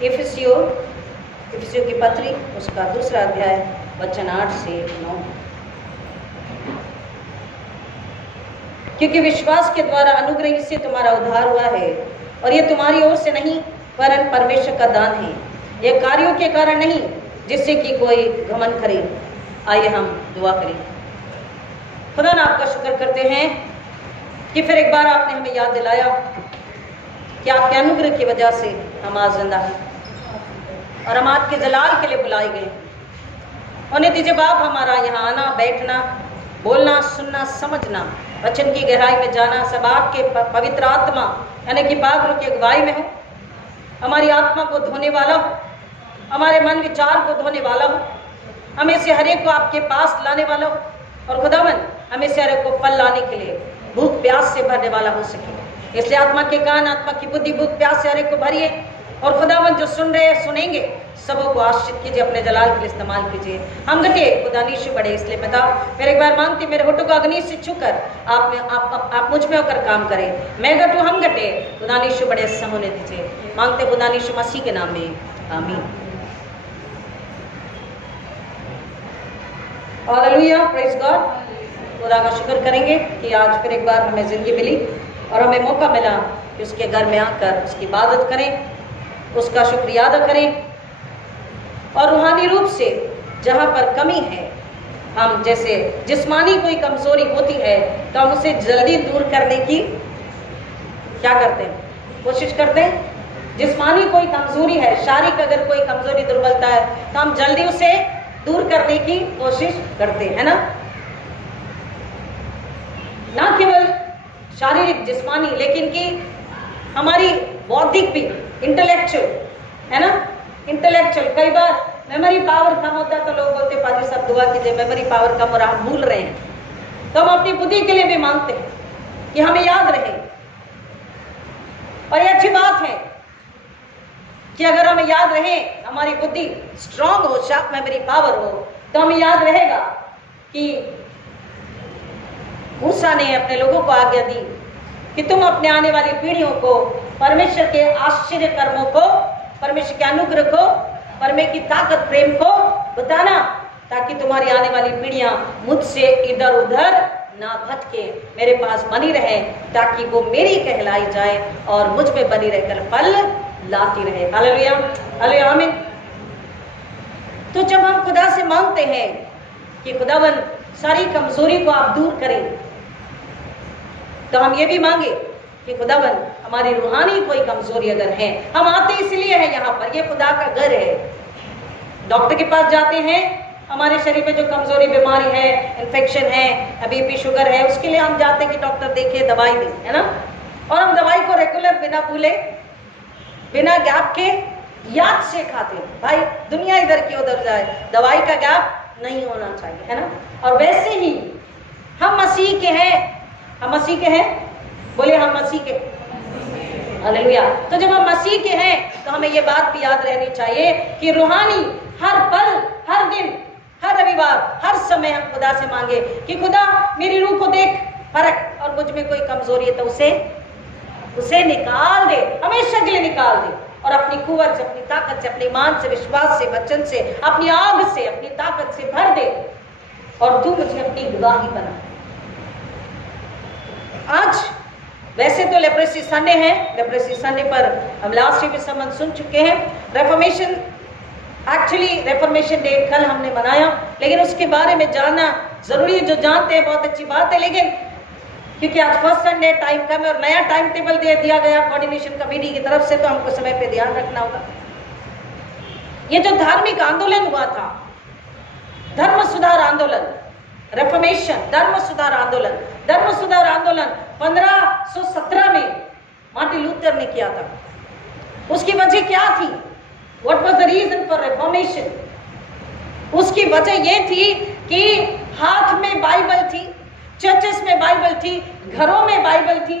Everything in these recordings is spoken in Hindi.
इफिसियों की पत्री उसका 2 अध्याय वचन 8 से 9। क्योंकि विश्वास के द्वारा अनुग्रह से तुम्हारा उद्धार हुआ है, और ये तुम्हारी ओर से नहीं वरन परमेश्वर का दान है, ये कार्यों के कारण नहीं जिससे कि कोई घमंड करे। आइए हम दुआ करें। खुदा ना आपका शुक्र करते हैं कि फिर एक बार आपने हमें याद दिलाया कि आपके अनुग्रह की वजह से हम आज जिंदा हैं और हम आपके जलाल के लिए बुलाए गए। उन्हें दीजिए बाप हमारा यहाँ आना, बैठना, बोलना, सुनना, समझना, वचन की गहराई में जाना सब आपके पवित्र आत्मा यानी कि पाक रूह की अगुवाई में हो। हमारी आत्मा को धोने वाला हो, हमारे मन विचार को धोने वाला हो, हमें से हर एक को आपके पास लाने वाला हो, और खुदावन हमें से हर एक को फल लाने के लिए भूख प्यास से भरने वाला हो सके। इसलिए आत्मा के कान, आत्मा की बुद्धि भूख प्यास से हर एक को भरिए, और खुदावन जो सुन रहे हैं सुनेंगे सबों को आशीष कीजिए, अपने जलाल के लिए इस्तेमाल कीजिए। हम घटे खुदा नीशु बड़े, इसलिए पिता फिर एक बार मांगते मेरे होठों को अग्नि से छूकर आप मुझ में होकर काम करें। मैं घटूं, हम घटे, खुदा नीशु बड़े ऐसा होने दीजिए। मांगते खुदा नीशु मसीह के नाम में, आमीन। Hallelujah, praise God. खुदा का शुक्र करेंगे कि आज फिर एक बार हमें जिंदगी मिली और हमें मौका मिला कि उसके घर में आकर उसकी इबादत करें, उसका शुक्रिया अदा करें, और रूहानी रूप से जहाँ पर कमी है, हम जैसे जिस्मानी कोई कमजोरी होती है तो हम उसे जल्दी दूर करने की क्या करते हैं, कोशिश करते हैं। जिस्मानी कोई कमजोरी है, शारीरिक अगर कोई कमजोरी दुर्बलता है तो हम जल्दी उसे दूर करने की कोशिश करते हैं ना केवल शारीरिक जिस्मानी, लेकिन कि हमारी बौद्धिक भी, इंटेलेक्चुअल है ना। इंटेलेक्चुअल कई बार मेमोरी पावर कम होता है तो लोग बोलते हैं पादरी साहब दुआ कीजिए, मेमोरी पावर कम और हम भूल रहे हैं। तो हम अपनी बुद्धि के लिए भी मांगते हैं कि हमें याद रहे, और ये अच्छी बात है कि अगर हमें याद रहे, हमारी बुद्धि स्ट्रांग हो, शार्प मेमोरी पावर हो, तो हमें याद रहेगा कि मूसा ने अपने लोगों को आज्ञा दी कि तुम अपने आने वाली पीढ़ियों को परमेश्वर के आश्चर्य कर्मों को, परमेश्वर के अनुग्रह को, परमेश्वर की ताकत, प्रेम को बताना, ताकि तुम्हारी आने वाली पीढ़ियां मुझसे इधर उधर ना भटके, मेरे पास बनी रहे, ताकि वो मेरी कहलाई जाए और मुझ में बनी रहकर फल लाती रहे। हालेलुया, हालेलुया, आमीन। तो जब हम खुदा से मांगते हैं कि खुदावन सारी कमजोरी को आप दूर करें, तो हम ये भी मांगे कि खुदावन हमारी रूहानी कोई कमजोरी अगर है, हम आते इसलिए हैं यहाँ पर, ये खुदा का घर है। डॉक्टर के पास जाते हैं, हमारे शरीर में जो कमजोरी बीमारी है, इन्फेक्शन है, बीपी शुगर है, उसके लिए हम जाते हैं कि डॉक्टर देखे, दवाई दे, है ना। और हम दवाई को रेगुलर बिना भूले, बिना गैप के याद से खाते हैं। भाई दुनिया इधर की उधर जाए, दवाई का गैप नहीं होना चाहिए, है ना। और वैसे ही हम मसीह के हैं, हम मसीह के हैं, बोले हम मसीह के, हालेलुया। तो जब हम मसीह के हैं तो हमें ये बात भी याद रहनी चाहिए कि रूहानी हर पल, हर दिन, हर रविवार, हर समय हम खुदा से मांगे कि खुदा मेरी रूह को देख, परख, और मुझ में कोई कमजोरी है तो उसे निकाल दे, हमेशा के लिए निकाल दे, और अपनी कुव्वत से, अपनी ताकत से, अपनी ईमान से, विश्वास से, वचन से, अपनी आग से, अपनी ताकत से भर दे, और तू मुझे अपनी गवाही बना। आज वैसे तो लेप्रेसी संडे है, लेप्रेसी संडे पर हम लास्ट वीक में संबंध सुन चुके हैं। रेफॉर्मेशन, एक्चुअली रेफॉर्मेशन डे कल हमने मनाया, लेकिन उसके बारे में जानना जरूरी है। जो जानते हैं बहुत अच्छी बात है, लेकिन क्योंकि आज फर्स्ट संडे टाइम कम है और नया टाइम टेबल दे दिया गया कोऑर्डिनेशन कमेटी की तरफ से, तो हमको समय पे ध्यान रखना होगा। ये जो धार्मिक आंदोलन हुआ था, धर्म सुधार आंदोलन, रेफॉर्मेशन, धर्म सुधार आंदोलन, 1517 में मार्टिन लूथर ने किया था। उसकी वजह क्या थी? What was the reason for reformation? उसकी वजह यह थी कि हाथ में बाइबल थी, चर्चेस में बाइबल थी, घरों में बाइबल थी,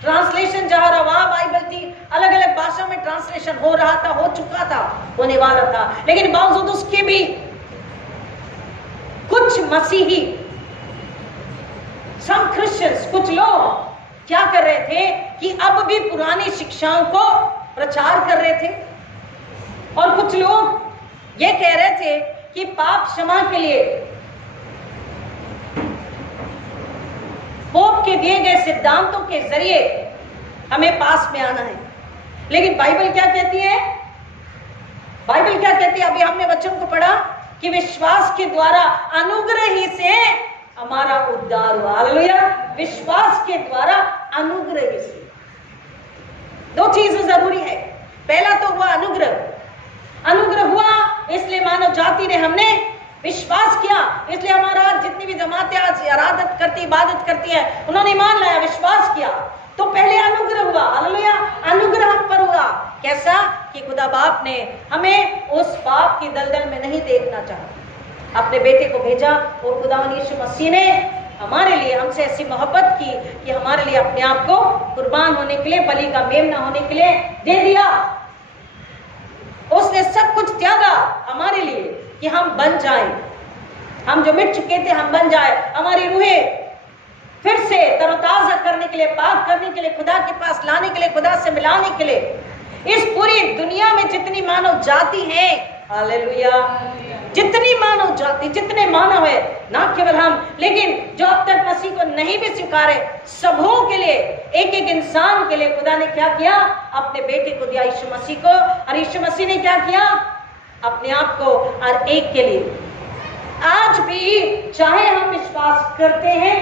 ट्रांसलेशन जहां रहा वहां बाइबल थी, अलग अलग भाषा में ट्रांसलेशन हो रहा था, हो चुका था, होने वाला था, लेकिन बावजूद उसके भी कुछ मसीही, सम क्रिश्चियंस, कुछ लोग क्या कर रहे थे कि अब भी पुरानी शिक्षाओं को प्रचार कर रहे थे। और कुछ लोग ये कह रहे थे कि पाप क्षमा के लिए पोप के दिए गए सिद्धांतों के जरिए हमें पास में आना है। लेकिन बाइबल क्या कहती है? बाइबल क्या कहती है? अभी हमने वचन को पढ़ा कि विश्वास के द्वारा अनुग्रह ही से हमारा उद्धार हुआ। हालेलुया। विश्वास के द्वारा अनुग्रह ही से। दो चीजें जरूरी है। पहला तो हुआ अनुग्रह। अनुग्रह हुआ इसलिए मानव जाति ने हमने विश्वास किया, इसलिए हमारा जितनी भी जमातें आज आराधना करती, इबादत करती है, उन्होंने ईमान लाया, विश्वास किया। तो पहले अनुग्रह हुआ। हालेलुया। अनुग्रह हम पर हुआ। कैसा? कि खुदा बाप ने हमें उस पाप की दलदल में नहीं देखना चाहा, अपने बेटे को भेजा और खुदा यीशु मसीह ने हमारे लिए हमसे ऐसी मोहब्बत की कि हमारे लिए अपने आप को कुर्बान होने के लिए, बलि का मेमना होने के लिए दे दिया। उसने सब कुछ त्यागा हमारे लिए कि हम बन जाएं, हम जो मिट चुके थे हम बन जाए, हमारी रूहें फिर से तरोताजा करने के लिए, पाक करने के लिए, खुदा के पास लाने के लिए, खुदा से मिलाने के लिए। इस पूरी दुनिया में जितनी मानव जाति है, हालेलुया, जितनी मानव जाति, जितने मानव है, ना केवल हम, लेकिन जो अब तक मसीह को नहीं भी स्वीकारे, सबों के लिए, एक एक इंसान के लिए खुदा ने क्या किया? अपने बेटे को दिया, यीशु मसीह को। और यीशु मसीह ने क्या किया? अपने आप को हर एक के लिए। आज भी चाहे हम विश्वास करते हैं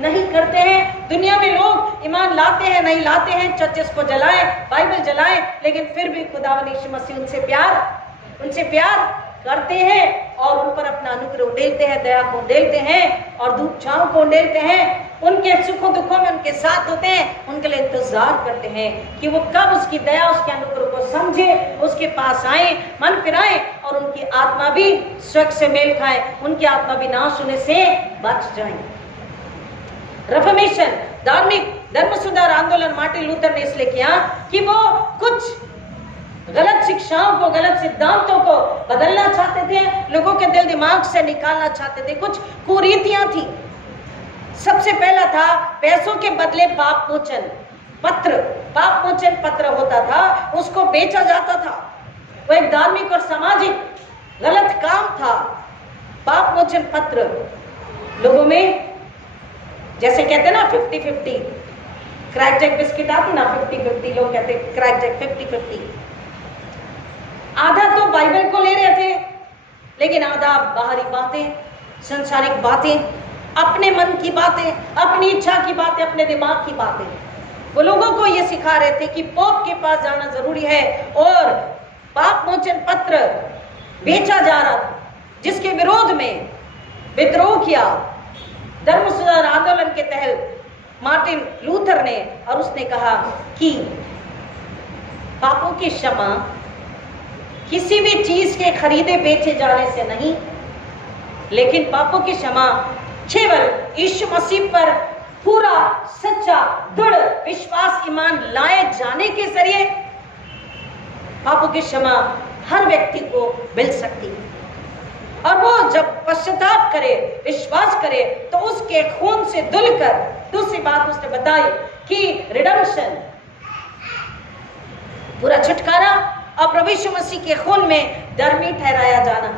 नहीं करते हैं, दुनिया में लोग ईमान लाते हैं नहीं लाते हैं, चर्चेस को जलाएं, बाइबल जलाएं, लेकिन फिर भी खुदावंद यीशु मसीह उनसे प्यार करते हैं और उन पर अपना अनुग्रह उंडेलते हैं, दया को उंडेलते हैं और धूप छांव को उंडेलते हैं। उनके सुखों दुखों में उनके साथ होते हैं, उनके लिए इंतजार करते हैं कि वो कब उसकी दया, उसके अनुग्रह को समझे, उसके पास आए, मन फिराए और उनकी आत्मा भी स्वर्ग से मेल खाए, उनकी आत्मा भी नाश होने से बच जाए। रिफॉर्मेशन, धार्मिक धर्म सुधार आंदोलन मार्टिन लूथर ने इसलिए किया कि वो कुछ गलत शिक्षाओं को, गलत सिद्धांतों को बदलना चाहते थे, लोगों के दिल दिमाग से निकालना चाहते थे। कुछ कुरीतियां थी। सबसे पहला था पैसों के बदले पाप मोचन पत्र होता था, उसको बेचा जाता था। वो एक धार्मिक और सामाजिक गलत काम था। पाप मोचन पत्र लोगों में, जैसे कहते हैं ना 50-50, क्रैक जैक बिस्किट आती ना 50-50, लोग कहते हैं क्रैक जैक 50-50। आधा तो बाइबल को ले रहे थे, लेकिन आधा बाहरी बातें, संसारिक बातें, अपने मन की बातें, अपनी इच्छा की बातें, अपने दिमाग की बातें। वो लोगों को ये सिखा रहे थे कि पोप के पास जाना जरूरी है और पाप मोचन पत्र बेचा जा रहा था, जिसके विरोध में विद्रोह किया धर्म सुधार आंदोलन के तहत मार्टिन लूथर ने। और उसने कहा कि पापों की क्षमा किसी भी चीज के खरीदे बेचे जाने से नहीं, लेकिन पापों की क्षमा केवल यीशु मसीह पर पूरा सच्चा दृढ़ विश्वास, ईमान लाए जाने के जरिए पापों की क्षमा हर व्यक्ति को मिल सकती है। और वो जब पश्चाताप करे, विश्वास करे, तो उसके खून से धुलकर, दूसरी बात उसने बताई कि रिडेम्पशन, पूरा छुटकारा और प्रभु यीशु मसीह के खून में धर्मी ठहराया जाना।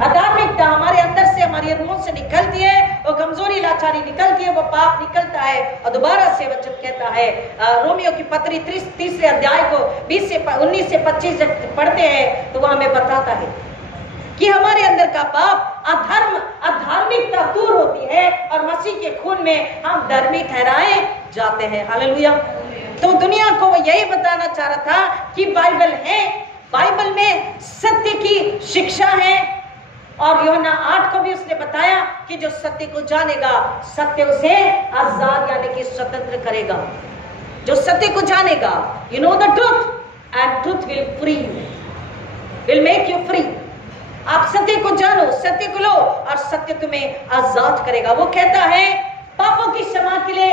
अधार्मिकता हमारे अंदर से, हमारी रूहों से निकलती है, वो कमजोरी लाचारी निकलती है, वो पाप निकलता है। और दोबारा से वचन कहता है, रोमियो की पत्री 3 अध्याय को 19 से 25 जब पढ़ते हैं तो वह हमें बताता है कि हमारे अंदर का पाप, अधार्मिकता दूर होती है और मसीह के खून में हम धर्मी ठहराए जाते हैं। हालेलुया। तो दुनिया को वो यही बताना चाह रहा था कि बाइबल है, बाइबल में सत्य की शिक्षा है। और यूहन्ना 8 को भी उसने बताया कि जो सत्य को जानेगा, सत्य उसे आजाद यानी कि स्वतंत्र करेगा। जो सत्य को जानेगा, you know the truth and truth will free you, will make you free. आप सत्य को जानो, सत्य को लो और सत्य तुम्हें आजाद करेगा। वो कहता है पापों की क्षमा के लिए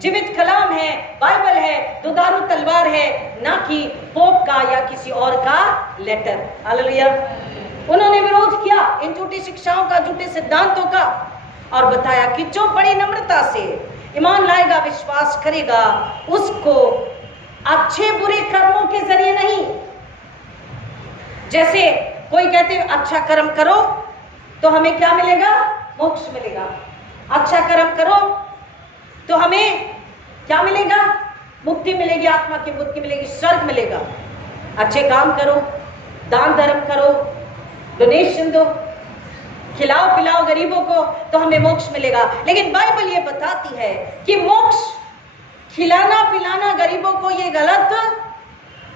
जीवित कलाम है, बाइबल है, दुधारू तलवार है, ना कि पोप का या किसी और का लेटर। हालेलुया। उन्होंने विरोध किया इन झूठी शिक्षाओं का, झूठे सिद्धांतों का, और बताया कि जो बड़ी नम्रता से ईमान लाएगा, विश्वास करेगा, उसको अच्छे बुरे कर्मों के जरिए नहीं, जैसे कोई कहते हैं अच्छा कर्म करो तो हमें क्या मिलेगा? मोक्ष मिलेगा। अच्छा कर्म करो तो हमें क्या मिलेगा? मुक्ति मिलेगी, आत्मा की मुक्ति मिलेगी, स्वर्ग मिलेगा। अच्छे काम करो, दान धर्म करो, डोनेशन दो, खिलाओ पिलाओ गरीबों को तो हमें मोक्ष मिलेगा। लेकिन बाइबल ये बताती है कि मोक्ष खिलाना पिलाना गरीबों को ये गलत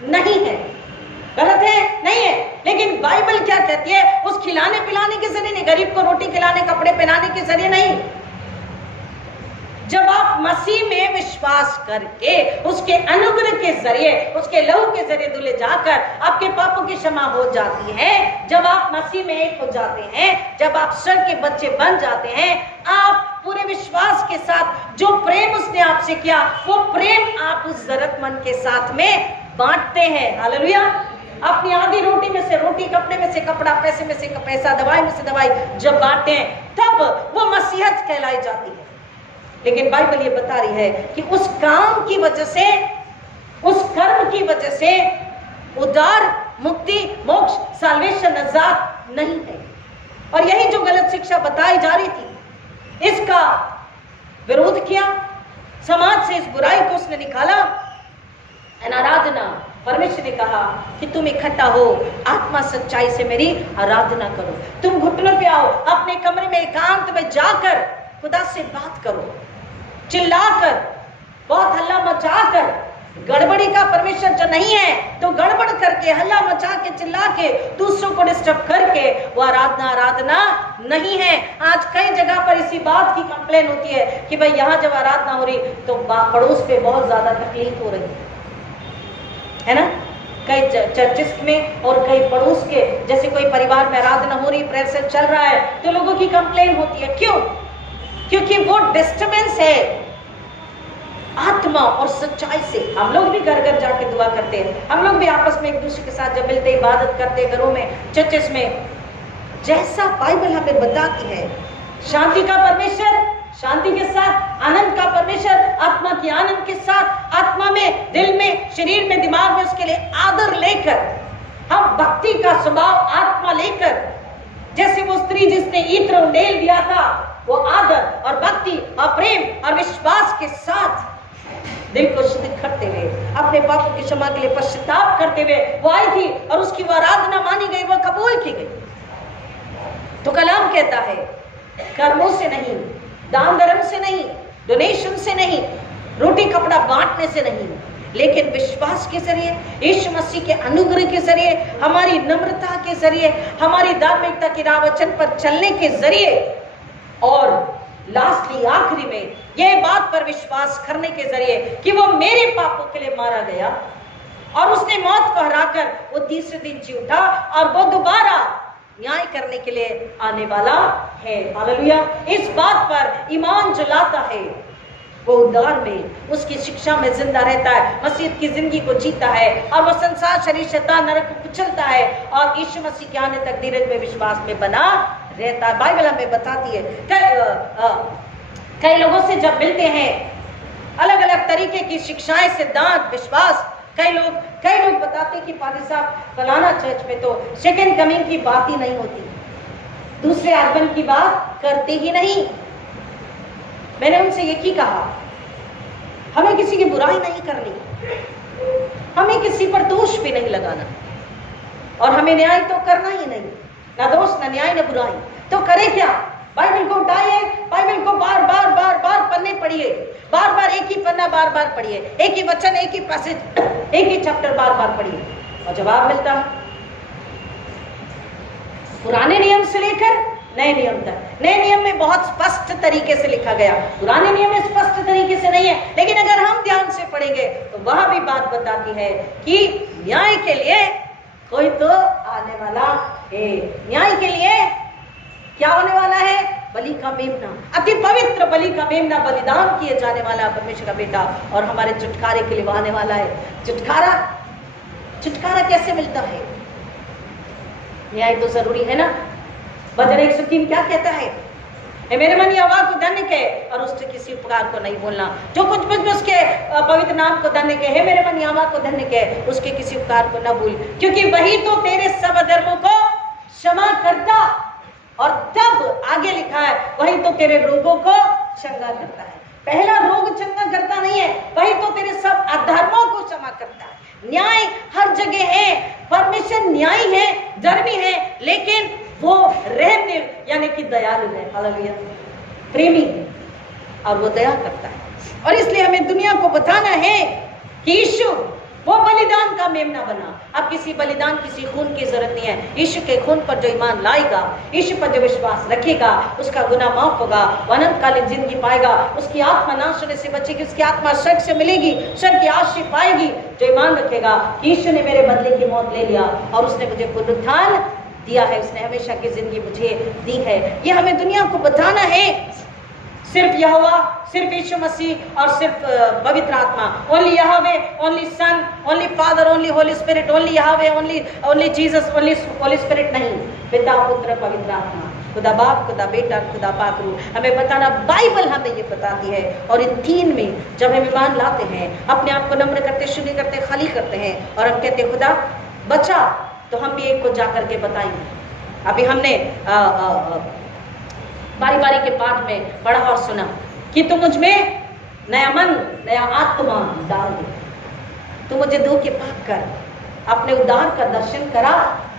नहीं है। गलत है? नहीं है। लेकिन बाइबल क्या कहती है? उस खिलाने पिलाने के जरिए नहीं, गरीब को रोटी खिलाने कपड़े पहनाने के जरिए नहीं। जब आप मसीह में विश्वास करके उसके अनुग्रह के जरिए, उसके लहू के जरिए धुले जाकर आपके पापों की क्षमा हो जाती है, जब आप मसीह में एक हो जाते हैं, जब आप स्वर्ग के बच्चे बन जाते हैं, आप पूरे विश्वास के साथ जो प्रेम उसने आपसे किया वो प्रेम आप उस जरूरतमंद के साथ में बांटते हैं। हालेलुया। अपनी आधी रोटी में से रोटी, कपड़े में से कपड़ा, पैसे में से पैसा, दवाई में से दवाई जब बांटते हैं तब वो मसीहत कहलाई जाती है। लेकिन बाइबल ये बता रही है कि उस काम की वजह से, उस कर्म की वजह से उद्धार, मुक्ति, मोक्ष, साल्वेशन, नजात नहीं है। और यही जो गलत शिक्षा बताई जा रही थी, इसका विरोध किया, समाज से इस बुराई को उसने निकाला। आराधना, परमेश्वर ने कहा कि तुम इकट्ठा हो, आत्मा सच्चाई से मेरी आराधना करो। तुम घुटनों पे आओ, अपने कमरे में एकांत में जाकर खुदा से बात करो, चिल्लाकर, बहुत हल्ला मचाकर। गड़बड़ी का परमेश्वर जो नहीं है तो गड़बड़ करके, हल्ला मचा के, चिल्ला के, दूसरों को डिस्टर्ब करके वो आराधना नहीं है। आज कई जगह पर इसी बात की कंप्लेन होती है कि भाई यहाँ जब आराधना हो रही तो पड़ोस पे बहुत ज्यादा तकलीफ हो रही है ना। कई चर्चिस में और कई पड़ोस के, जैसे कोई परिवार में आराधना हो रही, प्रेयर सेल चल रहा है, तो लोगों की कंप्लेन होती है। क्यों? क्योंकि वो डिस्टर्बेंस है आत्मा और सच्चाई से। हम लोग भी घर घर जाके दुआ करते हैं, हम लोग भी आपस में एक दूसरे के साथ जब मिलते इबादत करते हैं, घरों में, चर्चेस में। जैसा बाइबल हमें बताती है, शांति का परमेश्वर शांति के साथ, आनंद का परमेश्वर आत्मा की आनंद के साथ, आत्मा में, दिल में, शरीर में, दिमाग में उसके लिए आदर लेकर, हम भक्ति का स्वभाव आत्मा लेकर, जैसे वो स्त्री जिसने इत्र उंडेल दिया था, वो आदर और भक्ति और प्रेम और विश्वास के साथ दिल को शुद्ध करते हुए, अपने पापों की क्षमा के लिए पश्चाताप करते हुए वो आई थी और उसकी वो आराधना मानी गई, वो कबूल की गई। तो कलाम कहता है कर्मों से नहीं, दान धर्म से नहीं, डोनेशन से नहीं, रोटी कपड़ा बांटने से नहीं, लेकिन विश्वास के जरिए, यीशु मसीह के अनुग्रह के जरिए, हमारी नम्रता के जरिए, हमारी धार्मिकता की राह वचन पर चलने के जरिए, और लास्टली आखिरी में यह बात पर विश्वास करने के जरिए कि वो मेरे पापों के लिए मारा गया और उसने मौत को हराकर वो तीसरे दिन जी उठा और वो दोबारा न्याय करने के लिए आने वाला है। हालेलुया। इस बात पर ईमान जो लाता है वो उद्धार में, उसकी शिक्षा में जिंदा रहता है, मसीह की जिंदगी को जीता है और वो संसार, शरीर, शैतान, नरक को कुचलता है और यीशु मसीह के आने तक धीरज में, विश्वास में बना रहता है। बाइबल हमें बताती है कई लोगों से जब मिलते हैं, अलग अलग तरीके की शिक्षाएं, सिद्धांत, विश्वास, कई लोग बताते हैं कि पादरी साहब फलाना चर्च में तो सेकंड कमिंग की बात ही नहीं होती, दूसरे आगमन की बात करते ही नहीं। मैंने उनसे ये ही कहा, हमें किसी की बुराई नहीं करनी, हमें किसी पर दोष भी नहीं लगाना, और हमें न्याय तो करना ही नहीं, ना दोष, ना न्याय, ना बुराई। तो करे क्या? बाइबल को उठाइए, बाइबल को बार बार पन्ने पढ़िए, बार बार एक ही पन्ना बार बार पढ़िए, एक ही वचन, एक ही पैसेज, एक ही चैप्टर बार बार पढ़िए, और जवाब मिलता है। पुराने नियम से लेकर नए नियम तक, नए नियम में बहुत स्पष्ट तरीके से लिखा गया, पुराने नियम में स्पष्ट तरीके से नहीं है, लेकिन अगर हम ध्यान से पढ़ेंगे तो वहां भी बात बताती है कि न्याय के लिए कोई तो आने वाला है। न्याय के लिए क्या होने वाला है? बलि का मेमना, अति पवित्र बलि का मेमना बलिदान किए जाने वाला परमेश्वर का बेटा, और हमारे छुटकारे के लिए आने वाला है। छुटकारा कैसे मिलता है? न्याय तो जरूरी है ना। भजन 103 क्या कहता है? हे मेरे मन यहोवा को धन्य कहे और उससे किसी उपकार को नहीं बोलना। जो कुछ भी उसके पवित्र नाम को धन्य कहे, हे मेरे मन यहोवा को धन्य कहे, उसके किसी उपकार को न भूल, क्योंकि वही तो तेरे सब अधर्मों को क्षमा करता। और तब आगे लिखा है वही तो तेरे रोगों को चंगा करता है। पहला रोग चंगा करता नहीं है, वही तो तेरे सब अधर्मों को क्षमा करता है। न्याय हर जगह है, परमेश्वर न्यायी है, धर्मी है, लेकिन वो रहमदिल यानी कि दयालु है, हालेलुया, प्रेमी है और वो दया करता है। और इसलिए हमें दुनिया को बताना है कि यीशु वो बलिदान का मेमना बना। अब किसी बलिदान, किसी खून की जरूरत नहीं है। यीशु के खून पर जो ईमान लाएगा, यीशु पर जो विश्वास रखेगा, उसका गुनाह माफ होगा, वो अनंतकालीन जिंदगी पाएगा, उसकी आत्मा नाश होने से बचेगी, उसकी आत्मा स्वर्ग से मिलेगी, स्वर्ग की आशीष पाएगी। जो ईमान रखेगा कि यीशु ने मेरे बदले की मौत ले लिया और उसने मुझे पुनरुत्थान दिया है, उसने हमेशा की जिंदगी मुझे दी है, ये हमें दुनिया को बताना है। सिर्फ यहोवा, सिर्फ यीशु मसीह और सिर्फ पवित्र आत्मा, only Yahweh, only son, only father, only holy spirit, only Yahweh, only Jesus, only holy spirit नहीं, पिता पुत्र पवित्र आत्मा, खुदा बाप, खुदा बेटा, खुदा पाक रूह, हमें बताना। बाइबल हमें ये बताती है। और इन तीन में जब हम ईमान लाते हैं, अपने आप को नम्र करते, शुद्ध करते, खाली करते हैं और हम कहते खुदा बचा, तो हम भी एक को जाकर के बताएंगे। अभी हमने बारी बारी के पाठ में पढ़ा और सुना कि तू मुझ में नया मन, नया आत्मा डाल दे, तू मुझे धो के पाक कर, अपने उद्धार का दर्शन करा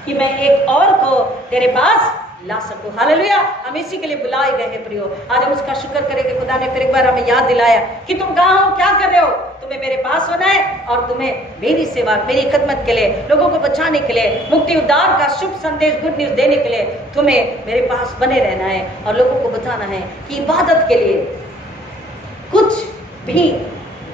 कि मैं एक और को तेरे पास ला सकूं। हालेलुया, हम इसी के लिए बुलाए गए हैं प्रियो। आज हम उसका शुक्र करेंगे, खुदा ने फिर एक बार हमें याद दिलाया कि तुम कहाँ हो, क्या कर रहे हो। तुम्हें मेरे पास होना है और तुम्हें मेरी सेवा, मेरी खिदमत के लिए, लोगों को बचाने के लिए, मुक्ति उद्धार का शुभ संदेश, गुड न्यूज देने के लिए तुम्हें मेरे पास बने रहना है और लोगों को बताना है कि इबादत के लिए कुछ भी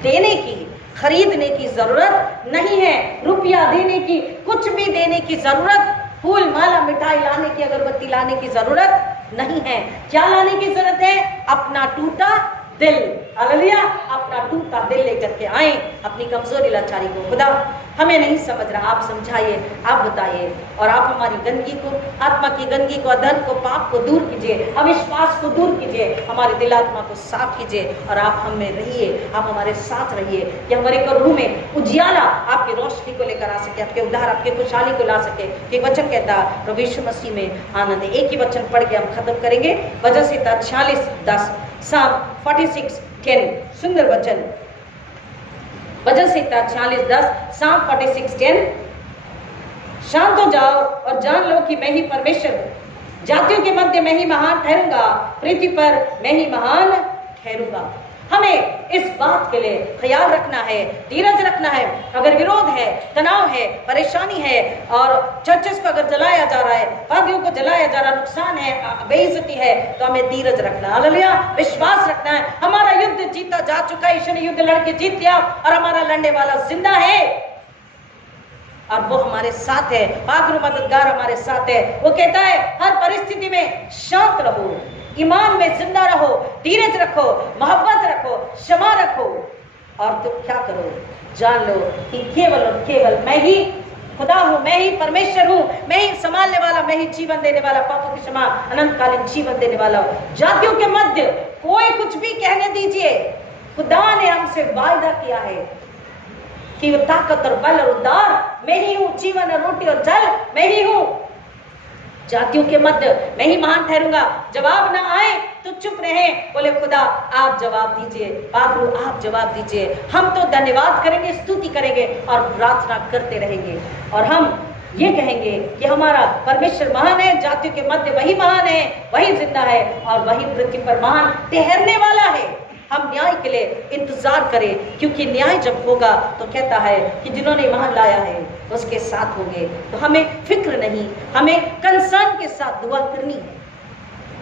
देने की, खरीदने की जरूरत नहीं है, रुपया देने की, कुछ भी देने की जरूरत, फूल माला मिठाई लाने की, अगरबत्ती लाने की जरूरत नहीं है। क्या लाने की जरूरत है? अपना टूटा दिल, हालेलुया, अपना टूटा दिल लेकर के आए, अपनी कमजोरी लाचारी को। खुदा हमें नहीं समझ रहा, आप समझाइए, आप बताइए और आप हमारी गंदगी को, आत्मा की गंदगी को, अधर्म को, पाप को दूर कीजिए, अविश्वास को दूर कीजिए, हमारे दिल आत्मा को साफ कीजिए और आप हम में रहिए, आप हमारे साथ रहिए कि हमारे रूह में उजियाला आपकी रोशनी को लेकर आ सके, आपके उद्धार, आपके खुशहाली को ला सके। एक वचन कहता है प्रभु यीशु मसीह में आनंद है। एक ही वचन पढ़ के हम खत्म करेंगे, वचन संहिता 46:10, साम 46:10, सुंदर वचन, वचन संहिता 46:10, साम 46:10। शांत हो जाओ और जान लो कि मैं ही परमेश्वर हूं, जातियों के मध्य मैं ही महान ठहरूंगा, पृथ्वी पर मैं ही महान ठहरूंगा। हमें इस बात के लिए ख्याल रखना है, धीरज रखना है। अगर विरोध है, तनाव है, परेशानी है और चर्चेस को अगर जलाया जा रहा है, पादरियों को जलाया जा रहा है, नुकसान है, बेइज्जती है, तो हमें धीरज रखना, हालेलुया, विश्वास रखना है। हमारा युद्ध जीता जा चुका है, यीशु ने युद्ध लड़के जीत लिया और हमारा लड़ने वाला जिंदा है और वो हमारे साथ है, पाक मददगार हमारे साथ है। वो कहता है हर परिस्थिति में शांत रहो, ईमान में जिंदा रहो, धीरज रखो, मोहब्बत रखो, क्षमा रखो और तुम क्या करो, जान लो कि केवल और केवल मैं ही खुदा हूं, मैं ही परमेश्वर हूं, मैं ही संभालने वाला, मैं ही जीवन देने वाला, पापों की क्षमा, अनंतकालीन जीवन देने वाला हूं। जातियों के मध्य कोई कुछ भी कहने दीजिए, खुदा ने हमसे वायदा किया है कि वो ताकत और बल और उद्धार मैं ही हूं, जीवन और रोटी और जल मैं ही हूं। जातियों के मध्य मैं ही महान ठहरूंगा। जवाब ना आए तो चुप रहे, बोले खुदा आप जवाब दीजिए, बाबू आप जवाब दीजिए। हम तो धन्यवाद करेंगे, स्तुति करेंगे और प्रार्थना करते रहेंगे और हम ये कहेंगे कि हमारा परमेश्वर महान है, जातियों के मध्य वही महान है, वही जिंदा है और वही पृथ्वी पर महान ठहरने वाला है। हम न्याय के लिए इंतजार करें, क्योंकि न्याय जब होगा तो कहता है कि जिन्होंने ईमान लाया है उसके साथ होंगे। तो हमें फिक्र नहीं, हमें कंसर्न के साथ दुआ करनी है,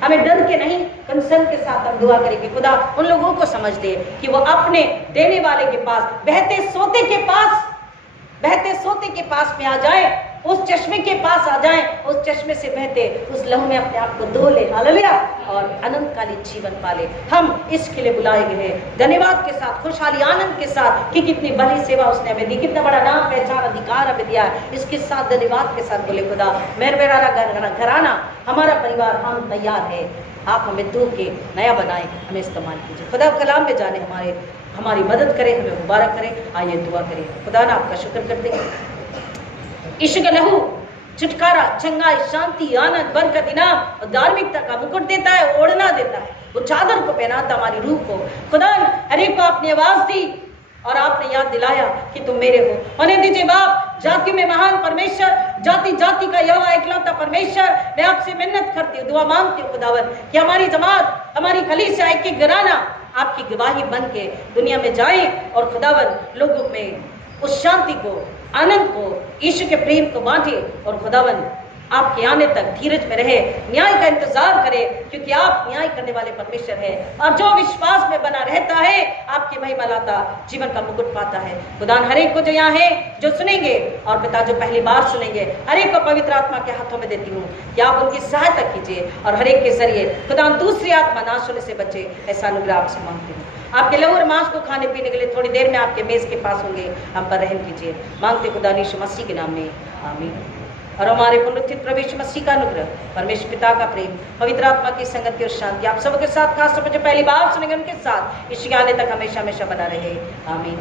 हमें डर के नहीं, कंसर्न के साथ हम दुआ करेंगे। खुदा उन लोगों को समझ दे कि वो अपने देने वाले के पास, बहते सोते के पास में आ जाए उस चश्मे के पास आ जाएं, उस चश्मे से बहते उस लहू में अपने आप को धो ले, हालेलुया, और अनंतकालीन जीवन पाले। हम इसके लिए बुलाए गए हैं धन्यवाद के साथ, खुशहाली आनंद के साथ कि कितनी बड़ी सेवा उसने हमें दी, कितना बड़ा नाम पहचान अधिकार हमें दिया है। इसके साथ धन्यवाद के साथ बोले खुदा मेरा घराना, हमारा परिवार, हम तैयार है, आप हमें धो के नया बनाए, हमें इस्तेमाल कीजिए। खुदा कलाम में जाने हमारी मदद करें, हमें मुबारक करें। आइए दुआ करें। खुदा ना आपका शुक्र करते हैं, यीशु का लहू छुटकारा, चंगाई, शांति, आनंद, बरकत, इनाम और धार्मिकता का मुकुट देता है, ओढ़ना देता है, वो चादर को पहनाता हमारी रूह को। खुदा हर एक को अपनी आवाज दी और आपने याद दिलाया कि तुम मेरे हो। होने दीजिए बाप, जाति में महान परमेश्वर, जाति जाति का यहोवा इकलौता परमेश्वर, मैं आपसे मिन्नत करती हूँ, दुआ मांगती हूँ खुदावन कि हमारी जमात, हमारी कलीसिया, एक घराना आपकी गवाही बन के दुनिया में जाए और खुदावन लोगों में उस शांति को, आनंद को, यीशु के प्रेम को बांटे और खुदावन आपके आने तक धीरज में रहे, न्याय का इंतजार करे, क्योंकि आप न्याय करने वाले परमेश्वर हैं। और जो विश्वास में बना रहता है आपकी महिमा लाता जीवन का मुकुट पाता है। खुदा हर एक को जो यहाँ है, जो सुनेंगे और पिता जो पहली बार सुनेंगे, हर एक को पवित्र आत्मा के हाथों में देती हूँ कि आप उनकी सहायता कीजिए और हर एक के जरिए खुदा दूसरी आत्मा नाश होने से बचे, ऐसा अनुग्रह आपसे मांगती हूँ। आपके लहू और मांस को खाने पीने के लिए थोड़ी देर में आपके मेज के पास होंगे, हम पर रहम कीजिए, मांगते खुदा यीशु मसीह के नाम में, आमीन। और हमारे पुनरुत्थित प्रभु यीशु मसीह का अनुग्रह, परमेश्वर पिता का प्रेम, पवित्र आत्मा की संगति और शांति आप सबके साथ, खास तौर पर जो पहली बार सुनेंगे उनके साथ यीशु के आने तक हमेशा हमेशा बना रहे, आमीन।